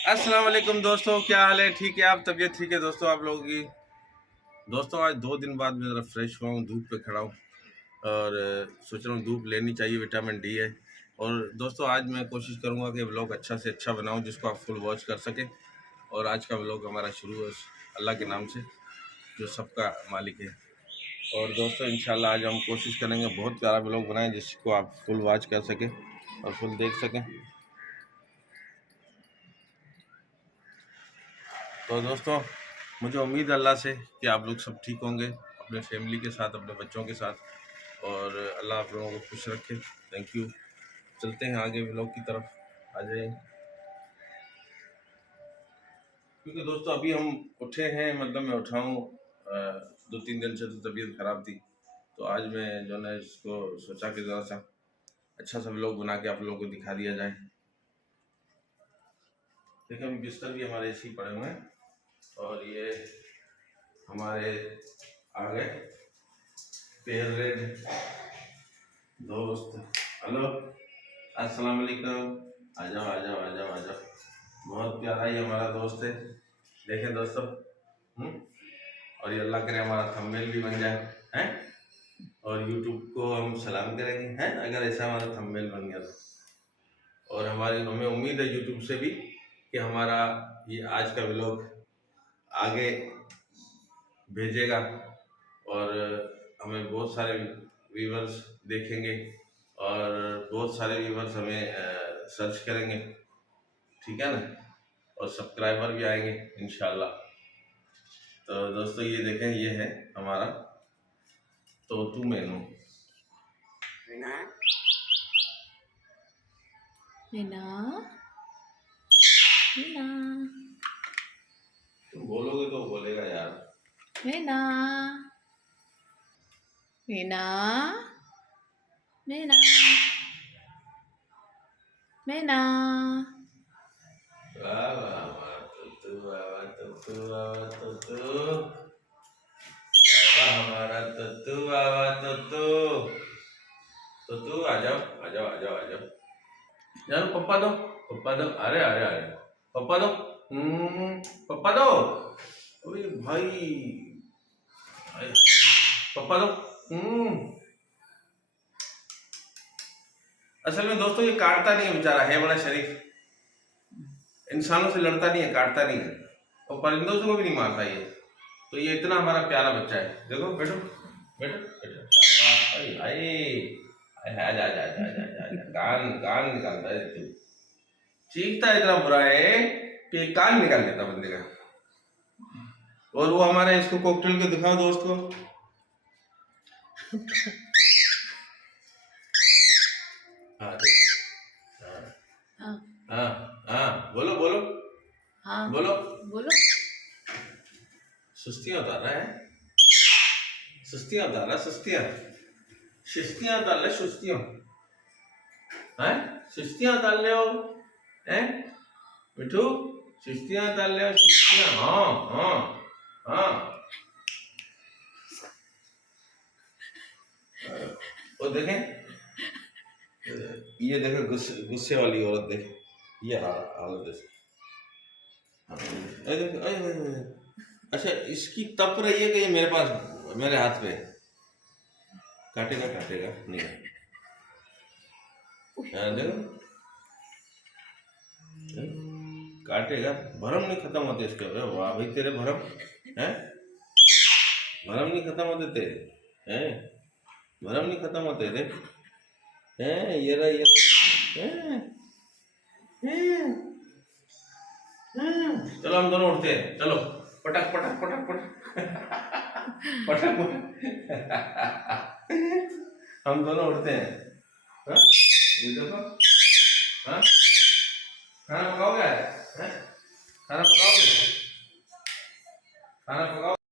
अस्सलाम वालेकुम दोस्तों, क्या हाल है? ठीक है आप? तबीयत ठीक है दोस्तों आप लोगों की? दोस्तों आज 2 दिन बाद मैं ज़रा फ्रेश हुआ हूँ, धूप पे खड़ा हूँ और सोच रहा हूँ धूप लेनी चाहिए, विटामिन डी है। और दोस्तों आज मैं कोशिश करूँगा कि व्लॉग अच्छा से अच्छा बनाऊँ जिसको आप फुल वॉच कर सकें। और आज का व्लॉग हमारा शुरू है अल्लाह के नाम से जो सबका मालिक है। और दोस्तों इंशाल्लाह आज हम कोशिश करेंगे बहुत प्यारा व्लॉग बनाएं जिसको आप फुल वॉच कर सकें और फुल देख सकें। तो दोस्तों मुझे उम्मीद है अल्लाह से कि आप लोग सब ठीक होंगे अपने फैमिली के साथ, अपने बच्चों के साथ, और अल्लाह आप लोगों को खुश रखे। Thank you. चलते हैं आगे व्लॉग की तरफ, आ जाइए। क्योंकि दोस्तों अभी हम उठे हैं, मतलब मैं उठा हूँ 2-3 दिन से, तो तबीयत ख़राब थी। तो आज मैं जो है इसको सोचा कि ज़रा सा अच्छा सा व्लॉग बना के आप लोगों को दिखा दिया जाए। देखिए अभी बिस्तर भी हमारे ऐसे ही पड़े हुए हैं और ये हमारे आ गए पेयर रेड दोस्त। हेलो, अस्सलाम वालेकुम। आ जाओ आ जाओ आ जाओ आ जाओ। बहुत प्यारा ही हमारा दोस्त है। देखें दोस्तों, और ये अल्लाह करे हमारा थंबनेल भी बन जाए, हैं? और यूट्यूब को हम सलाम करेंगे, हैं, अगर ऐसा हमारा थंबनेल बन गया तो। और हमारी हमें उम्मीद है यूट्यूब से भी कि हमारा ये आज का व्लॉग आगे भेजेगा और हमें बहुत सारे व्यूवर्स देखेंगे और बहुत सारे व्यूवर्स हमें सर्च करेंगे, ठीक है ना? और सब्सक्राइबर भी आएंगे इंशाल्लाह। तो दोस्तों ये देखें, ये है हमारा तोतू मेनू। मीना मीना मीना तुम बोलोगे तो बोलेगा यार। मीना मीना मीना मीना वाह वाह वाह, तोतू वाह वाह, तोतू वाह वाह, तोतू वाह, हमारा तोतू वाह वाह, तोतू। तोतू आ जाओ आ जाओ आ जाओ आ जाओ। यार पप्पा दो, पप्पा दो, अरे अरे अरे, पप्पा दो। पप्पा दो। अरे भाई, अरे, पप्पा दो। असल में दोस्तों ये काटता नहीं है बेचारा, है बड़ा शरीफ, इंसानों से लड़ता नहीं है, काटता नहीं है और परिंदों से को भी नहीं मारता ये। तो ये इतना हमारा प्यारा बच्चा है। देखो बैठो बैठो बैठो, शाबाश। अरे हाय हाय, आजा आजा आजा आजा आजा आजा। कान कान निकालता है तू, चीखता इतना बुरा है कि कान निकाल देता बंदे का। और वो हमारे इसको कॉकटेल के दिखाओ दोस्त को। हाँ हाँ हाँ हाँ, बोलो बोलो हाँ बोलो। बोलो। सुस्तियां उतार रहा है, सुस्तियां उतार रहा है, सुस्तियां, सुस्तियां उतार ले, सुस्तियां हैं, सुस्तियां उतार ले हो, हैं मिठू, सुस्तियां उतार ले हो, सुस्तियां। हाँ हाँ हाँ। और देखें, ये देखो गुस्से गुस्से वाली औरत, देख ये हालत है। हाँ, अरे देखो, अरे अरे, अरे। अच्छा इसकी तप रही है कि ये मेरे पास, मेरे हाथ पे काटेगा, काटेगा नहीं। हाँ, देखो काटेगा, भरम नहीं खत्म होते इसके। अरे वाह भाई तेरे भरम हैं, भरम नहीं खत्म होते तेरे, हैं भरम नहीं खत्म होते थे, हैं ये रहा ये रहा, हैं हैं चलो हम दोनों उठते हैं, चलो पटक पटक पटक पटक पटक हम दोनों उठते हैं। हाँ? ये देखो, हाँ